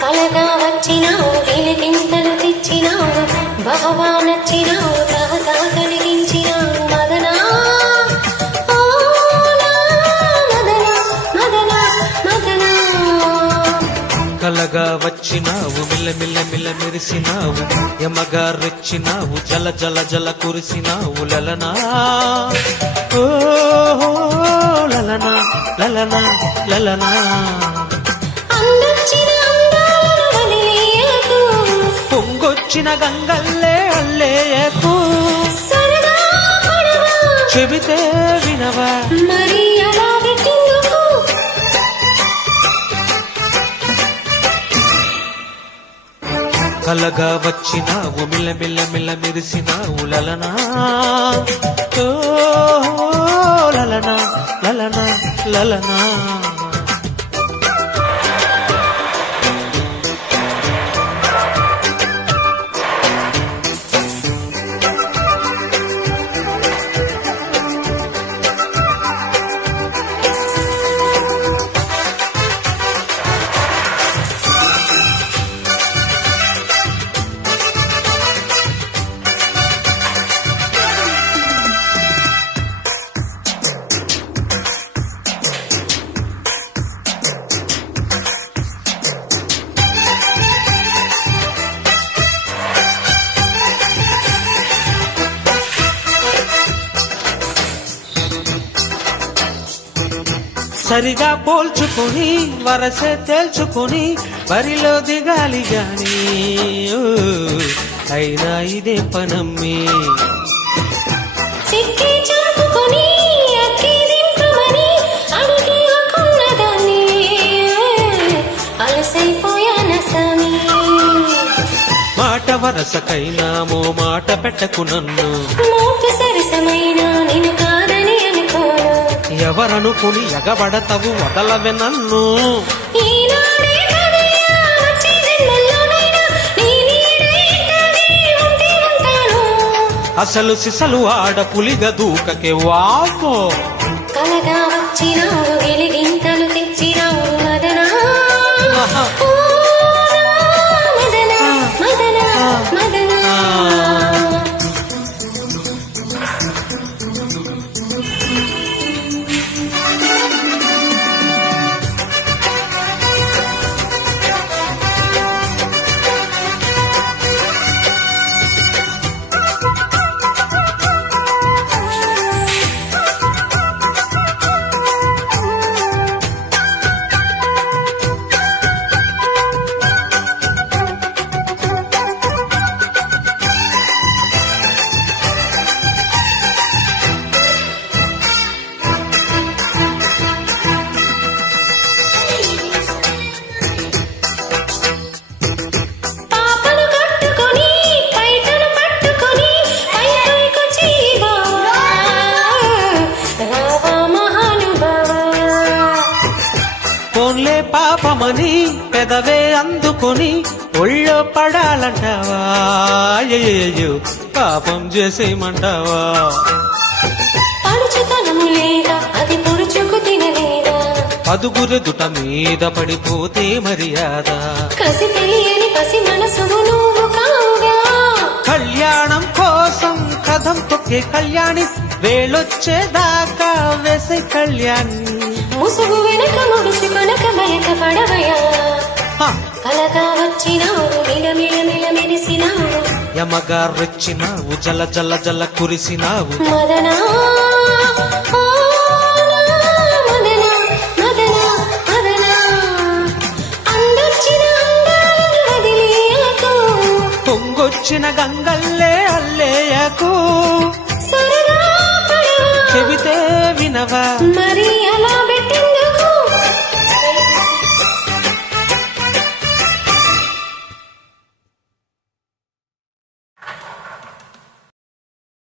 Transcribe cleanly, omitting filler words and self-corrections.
కలగా వచ్చినావు వెలిగింతలు తెచ్చినావు బాగా నచ్చినావు తహతా కలిగించినావు మదనా మదనా మదనా మదనా కలగా వచ్చినావు మిల్ల మిల్ల మిల్ల మెరిసినావు యమగా రెచ్చినావు జల జల జల కురిసినావు లలనా ఓ లలనా లలనా లలనా పొంగొచ్చిన గంగల్లే అల్లేయకు చెబితే వినవా కలగా వచ్చినావు మిల్ల మిల్ల మిల్ల మెరిసినావు లలనా ఓ లలనా లలనా లలనా సరిగా పోల్చుకొని వరసే తేల్చుకొని బరిలో దిగాలి గాని అయినా ఇదే పనమ్మి మాట వరసకైనా మో మాట పెట్టకు నన్ను ఎవరనుకుని ఎగబడతవు వదలవే నన్ను అసలు సిసలు ఆడ పులిగ దూకకే వామో కలగా వచ్చినావు వెలిగింతలు తెచ్చినావు మదనా మదనా మదనా మదనా పోన్లే పాపమని పెదవే అందుకొని ఒళ్ళో పడాలంటావా అయ్యయ్యో పాపం చేసేయమంటావా పడుచుతనము లేదా అది పొడుచుకు తినలేదా అదుగురెదుట మీద పడిపోతే మర్యాద కసి తెలియని పసి మనసును నువ్వు కావుగా కళ్యాణం కోసం కథం తొక్కే కళ్యాణి వేళొచ్చేదాకా వేసే కళ్యాణి ముసుగు వెనక ముడుసు కొనక బయట పడవయా కలగా వచ్చినావు మిల మిల మిల మెరిసినావు యమగా రెచ్చినావు జల జల జల కురిసినావు మదనా మదనా మదనా మదనా అందొచ్చిన అందాలను వదిలేయకు పొంగొచ్చిన గంగల్